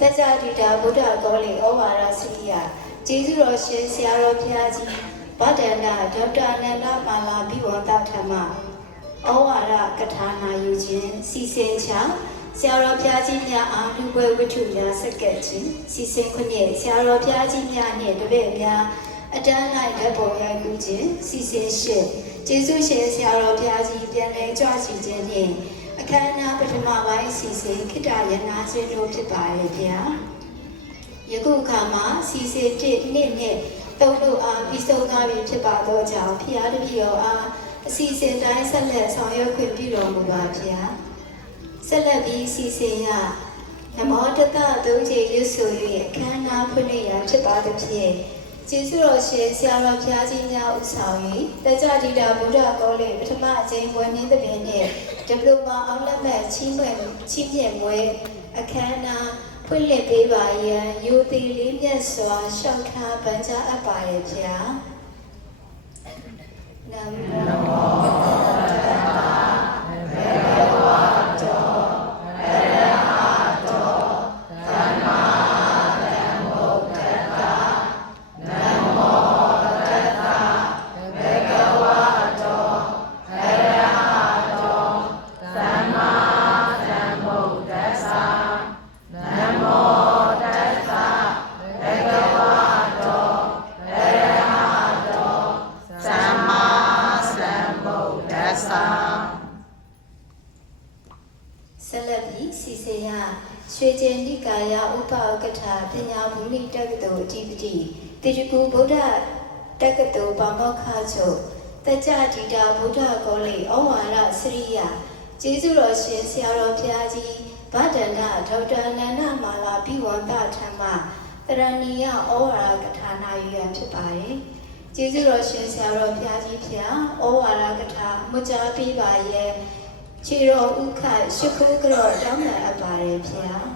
တကြတိတာဗုဒ္ဓကောလိဩဝါဒစရိယကျေးဇူးတော်ရှင်ဆရာတော်ဘုရားကြီးဗဒ္ဒန္တဒေါက်တာနန္ဒမာလာဘိဝန္တထမဩဝါဒကထာနာယူခြင်းစီစဉ်ချဆရာတော်ဘုရားကြီးများအားလူပွဲဝတ္ထုများဆက်ကပ်ခြင်းစီစဉ်ခွင့်ဖြင့်ဆရာတော်ဘုရားကြီးများနှင့်တပည့်များအတန်းလိုက်ဓာတ်ပုံရိုက်ကူးခြင်းစီစဉ်ရှင်းကျေးဇူးရှင်ဆရာတော်ဘုရားကြီးပြန်လည်ကြွချီခြင်းနှင့်အခမ်းအနားပထမပိုင်းစီစဉ်ခိတ္တရနာခြင်းတို့ဖြစ်ပါရဲ့ဗျာယခုအခါမှာစီစဉ်1နှစ်နဲ့3တို့အားပြီးဆုံးသွားပြီဖြစ်ပါသောကြောင့်ဖျားတပည့်တော်အားအစီအစဉ်တိုင်းဆက်လက်ဆောင်ရွက်ခွင့်ပြုတော်မူပါဗျာဆက်လက်ပြီးစီစဉ်ရနမောတတသုံးချိန်ရွတ်ဆို၍အခမ်းအနားဖွင့်လှစ်ရဖြစ်ပါသဖြင့်ကျေးဇူးတော်ရှင်ဆရာတော်ဘုရားကြီးများဦးဆောင်၍တကြတိတာဗုဒ္ဓကောလိပထမအကြိမ်ပွဲမြင့်သဘင်နှင့်ဒီပလိုမာအောင်လက်မှတ်ချီးမြှင့်ပွဲအခမ်းအနားဖွင့်လှစ်ပေးပါရန်ယိုသီလေးမြတ်စွာရှောက်ထားပန်ကြားအပ်ပါရဲ့ဗျာနမောဆက်လက်ပြီးစီစဉ်ရရွှေကျင်နိကာယဥပဥက္ကဋ္ဌပညာဘူမိတက္ကသိုလ်အဓိပတိတေတကူဗုဒ္ဓတက္ကသိုလ်ပါမောက္ခချုပ်တကြတိတာဗုဒ္ဓကောလိဩဝါဒစရိယကျေးဇူးတော်ရှင်ဆရာတော်ဘုရားကြီးဗဒ္ဒန္တဒေါက်တာနန္ဒမာလာဘိဝန္တထမတရဏီယဩဝါဒကထာနာယူရဖြစ်ပါတယ်ကျေးဇူးတော်ရှင်ဆရာတော်ဘုရားကြီးဖျားဩဝါဒကထာမွကြားပေးပါရဲ့ခြေတော်ဥက္ခရှိခိုးကြောတောင်းပန်အပ်ပါတယ်ဗျာ